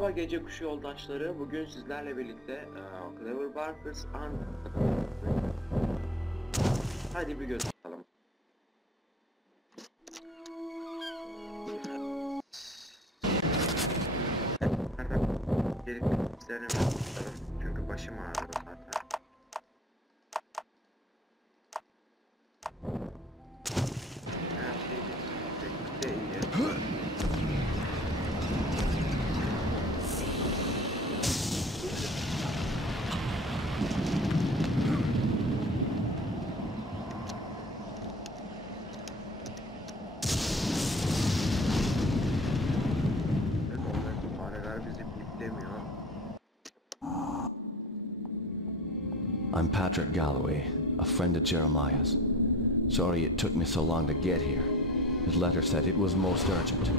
Merhaba gece kuşu yoldaşları. Bugün sizlerle birlikte eee, Clever Barkers and Hadi bir göz atalım. Çünkü başım ağrıyor I'm Patrick Galloway, a friend of Jeremiah's. Sorry it took me so long to get here. His letter said it was most urgent.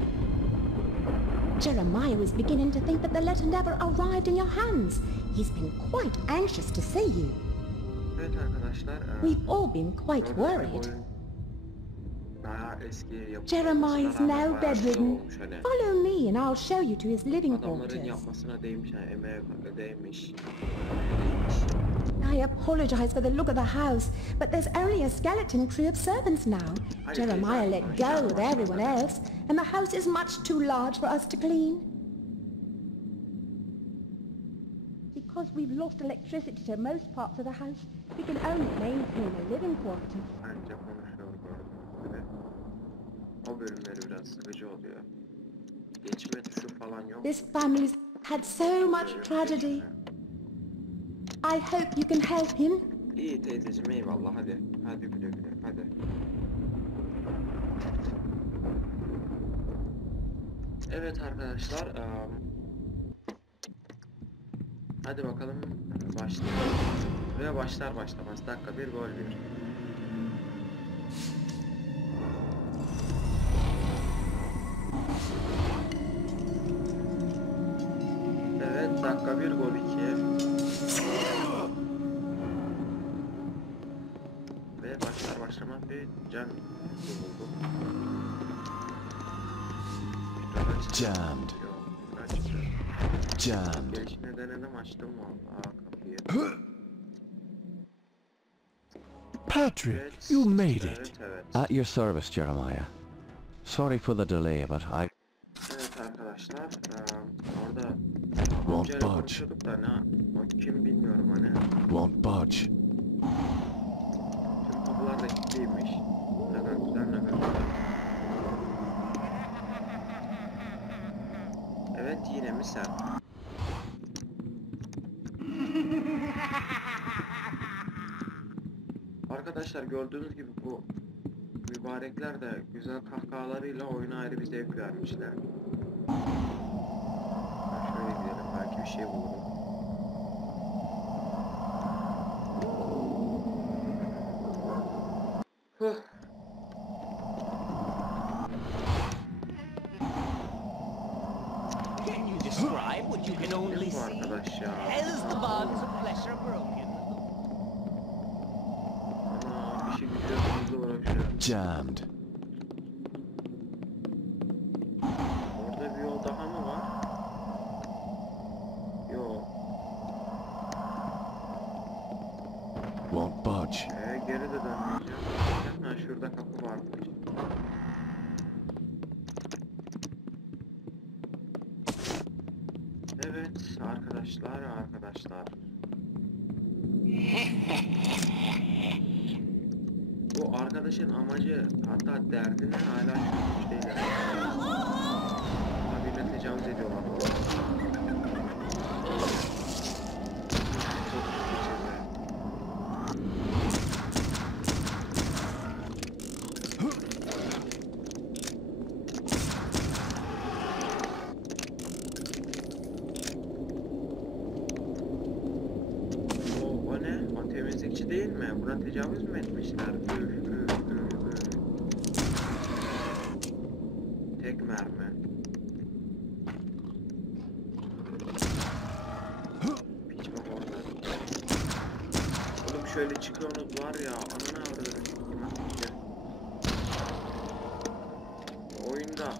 Jeremiah was beginning to think that the letter never arrived in your hands. He's been quite anxious to see you. We've all been quite worried. Jeremiah is now bedridden. Follow me and I'll show you to his living quarters. I apologize for the look of the house, but there's only a skeleton crew of servants now. Jeremiah let go with everyone else, and the house is much too large for us to clean. Because we've lost electricity to most parts of the house, we can only maintain the living quarters. Bence konuşuyor gördüğünüz. O bölümleri biraz sıkıcı oluyor. Geçme tuşu falan yok. This family's had so much tragedy. I hope you can help him. İyi teyzeciğim eyvallah hadi. Hadi güle güle hadi. Evet arkadaşlar. eee, hadi bakalım başlayalım. Ve başlar başlamaz dakika bir gol bir. Evet dakika bir gol iki. Jammed. Jammed. Patrick, you made it. At your service, Jeremiah. Sorry for the delay, but I Won't budge. won't budge. Kilitliymiş. Ne kadar güzel ne kadar güzel. Evet yine misal. Arkadaşlar gördüğünüz gibi bu mübarekler de güzel kahkahalarıyla oyuna ayrı bir zevk vermişler. Şöyle gidelim belki bir şey bulurum. Bu see? arkadaş ya. As the bonds of flesh are broken, Ana bir şey gidiyor hızlı bırakıyor. Jammed. Orada bir yol daha mı var? Yok. Won't budge. Ee, geri de dönmeyeceğim. Hemen şurada kapı varmış. Evet arkadaşlar arkadaşlar. Bu arkadaşın amacı hatta derdine hala çözmüş değil. Abine tecavüz ediyorlar. Çok içinde. O, o ne? O temizlikçi değil mi? Buna tecavüz mü etmişler? Üf, üf, üf, üf. Tek mermi. Piç bak orada. Oğlum şöyle çıkıyorsunuz var ya ananı avradım Oyunda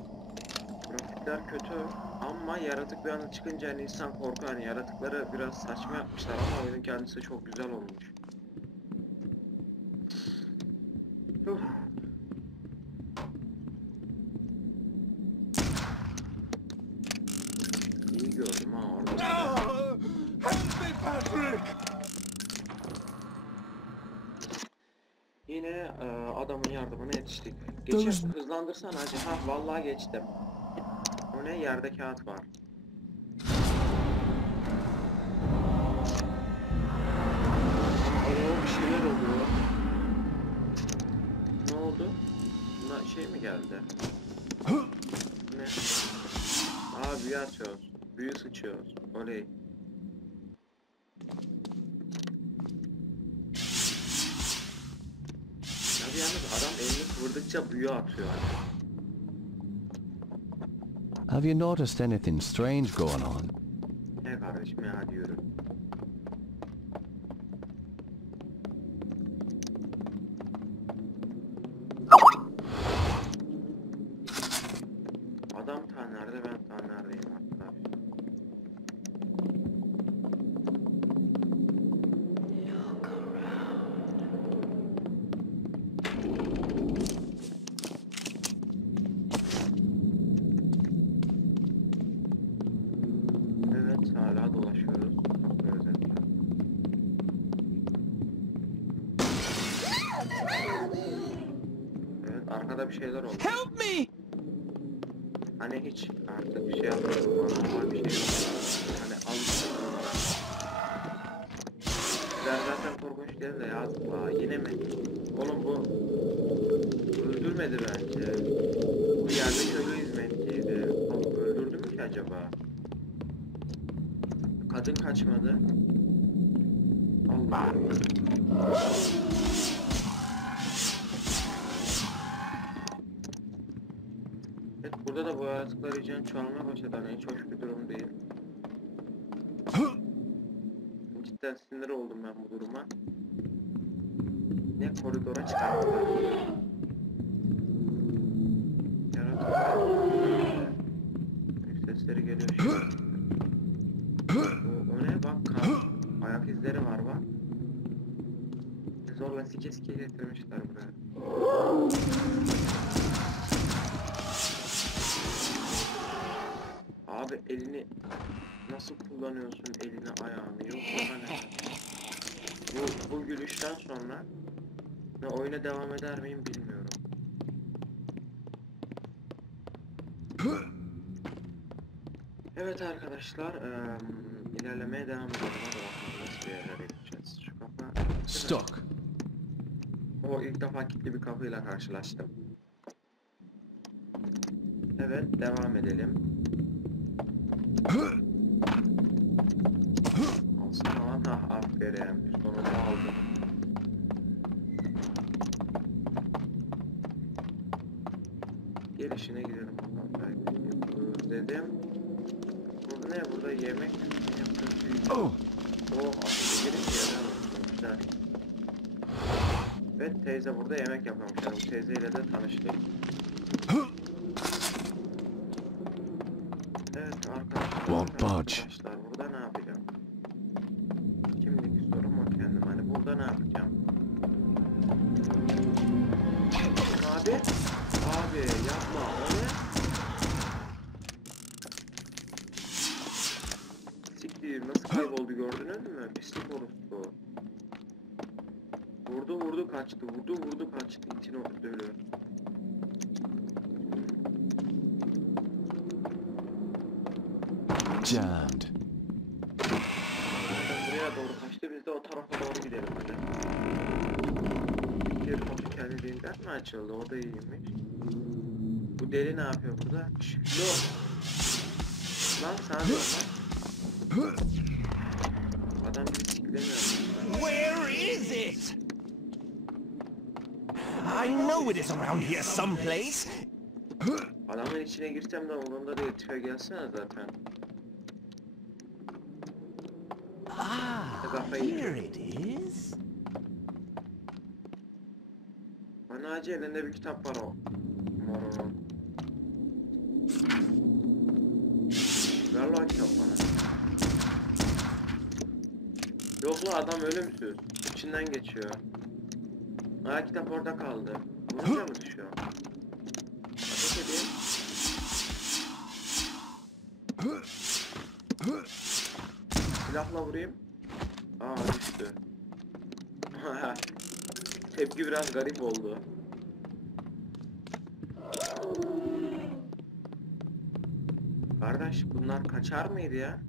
grafikler kötü. Ama yaratık bir anda çıkınca hani insan korkuyor. Hani yaratıkları biraz saçma yapmışlar ama oyunun kendisi çok güzel olmuş. Uf. İyi gördüm ha orada. Yine e, adamın yardımına yetiştik. Geçer, hızlandırsan hacı. Ha vallahi geçtim. O ne? Yerde kağıt var. Oo bir şeyler oluyor. Ne oldu? Buna şey mi geldi? Ne? Aa büyü atıyoruz. Büyü sıçıyoruz. Oley. Ya bir yalnız adam elini kıvırdıkça büyü atıyor. Have you noticed anything strange going on? Ne kardeşim ya hadi yürü. Adam ta nerede ben ta neredeyim arkadaş. Evet hala dolaşıyoruz. Bakıyoruz etrafa. Evet arkada bir şeyler oldu. Help me! Hani hiç artık bir şey yapmıyorum. Normal bir şey yok. Hani alıştım bunlara. Ben zaten korkunç değil de ya. Aa, yine mi? Oğlum bu öldürmedi bence. Bu yaratıklar iyice çoğalmaya başladı. Hani hiç hoş bir durum değil. Cidden sinir oldum ben bu duruma. Ne koridora çıkarttılar. Yaratıklar. Sesleri geliyor şimdi. O, o ne bak kan. Ayak izleri var bak. Zorla sike sike getirmişler buraya. Abi elini nasıl kullanıyorsun elini ayağını yok bana? Bu, bu gülüşten sonra ne oyuna devam eder miyim bilmiyorum. Evet arkadaşlar eee, ilerlemeye devam bakalım nasıl bir yerlere gideceğiz. Şu kapı... değil mi? Stuck. O ilk defa kilitli bir kapıyla karşılaştım. Evet, devam edelim. Alsana lan, ha aferin. Sonunda aldım. Gelişine gidelim yapılır dedim. Burada ne? Burada yemek. Oh, O aslında gelin bir yerden Güzel. Ve teyze burada yemek yapıyormuş. Yani bu teyzeyle de tanıştık. Evet arkadaşlar. Budge. Arkadaşlar burada ne yapacağım? Şimdiki sorum o kendim. Hani burada ne yapacağım? Abi. Abi yapma. O ne? Siktir nasıl kayboldu gördünüz mü? Pislik orospu. Vurdu vurdu kaçtı. Vurdu vurdu kaçtı. İçine öldü. Jammed. Buraya doğru kaçtı. Biz de o tarafa doğru gidelim hadi. Bir kapı kendiliğinden mi açıldı? O da iyiymiş. Bu deli ne yapıyor burada? Şşş, Lo. Lan sana diyorum lan. Adam bisiklemiyor. Where is it? I know it is around here someplace. Adamın içine girsem de umurumda değil. Tipe gelsene zaten. Ah, here it is. Hani acı elinde bir kitap var o. Morunun. Ver lan kitap bana. Yok lan adam ölümsüz. İçinden geçiyor. Aa kitap orada kaldı. Vurunca mı düşüyor? Silahla vurayım. Aa düştü. Tepki biraz garip oldu. Kardeş bunlar kaçar mıydı ya?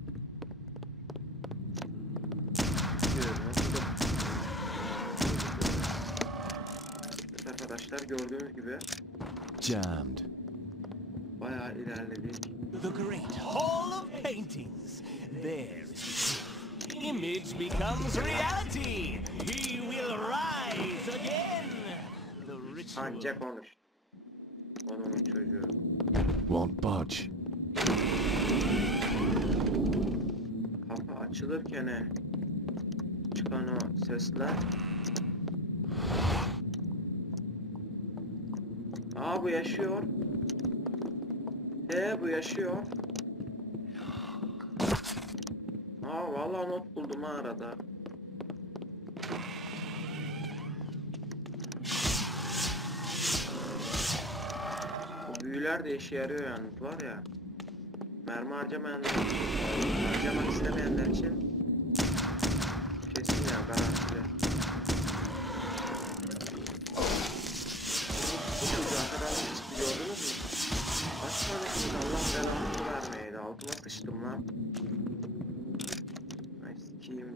Evet arkadaşlar gördüğünüz gibi Jammed. bayağı ilerledik. The great hall of paintings. There image becomes reality. He will rise again. The ritual. Anca konuş. Onun çocuğu. Won't budge. Kapı açılırken he, çıkan o sesler. Aa bu yaşıyor. He bu yaşıyor. Aa vallahi not buldum arada. Bu büyüler de işe yarıyor yalnız var ya. Mermi harcamayanlar harcamak istemeyenler için kesin ya garantili. Gördünüz mü? Kaç tanesini Allah belamını vermeyeydi. Altıma sıçtım lan.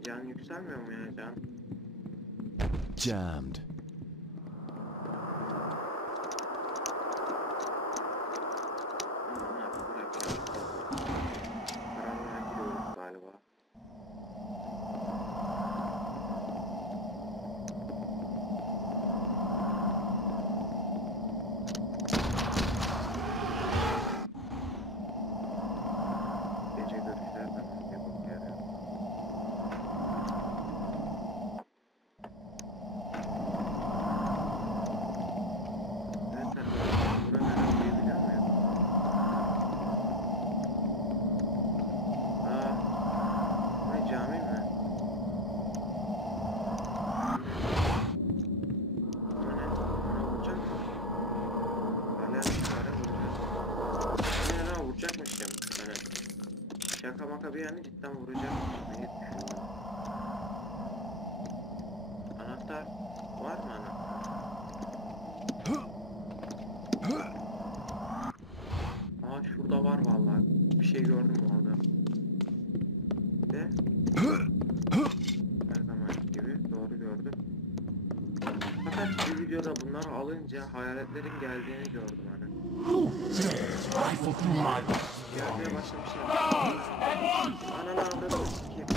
Ay sikiyim can yükselmiyor mu ya can? Jammed. Aman abi bırak ya. Karanlığa giriyoruz galiba. Gece görüşler de yapıp yarıyor. Evet arkadaşlar, bura neresi biliyor muyum? Aa, bu ne cami mi? Bu ne? Bana vuracak mı? Hala bir şey var ya vuracak. Bu ne lan vuracakmış ya. Hani şaka maka bir yani cidden düşündüm? Anahtar var mı anahtar? Aa şurada var vallahi. Bir şey gördüm orada. Ve her zaman gibi doğru gördüm. Fakat bir videoda bunları alınca hayaletlerin geldiğini gördüm hani. Gelmeye başlamışlar. Ananı avradını sikeyim.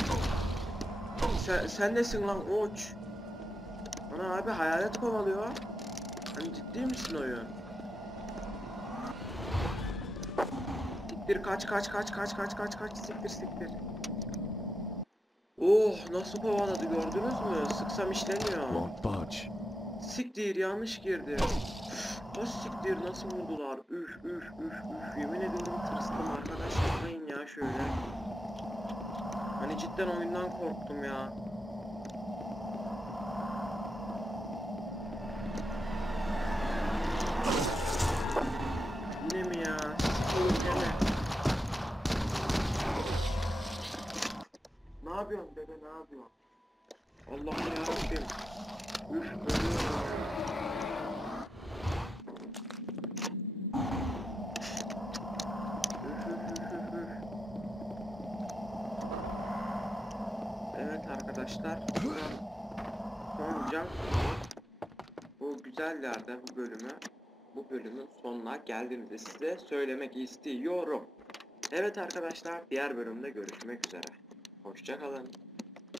Sen, sen nesin lan uç? Ana abi hayalet kovalıyor. Hani ciddi misin oyun? Siktir kaç kaç kaç kaç kaç kaç kaç siktir siktir. Oh nasıl kovaladı gördünüz mü? Sıksam budge. Siktir yanlış girdi. O siktir nasıl vurdular? Üf üf üf üf yemin ediyorum tırstım arkadaş yapmayın ya şöyle. Hani cidden oyundan korktum ya. Yine mi ya? Gene. Ne yapıyorsun dede ne yapıyorsun? Allah'ım yarabbim. Üf ölüyorum ya. Üf, üf, üf, üf, üf. Evet arkadaşlar. Son, son cam bu güzel yerde bu bölümü bu bölümün sonuna geldiğimizde size söylemek istiyorum. Evet arkadaşlar diğer bölümde görüşmek üzere. Hoşçakalın.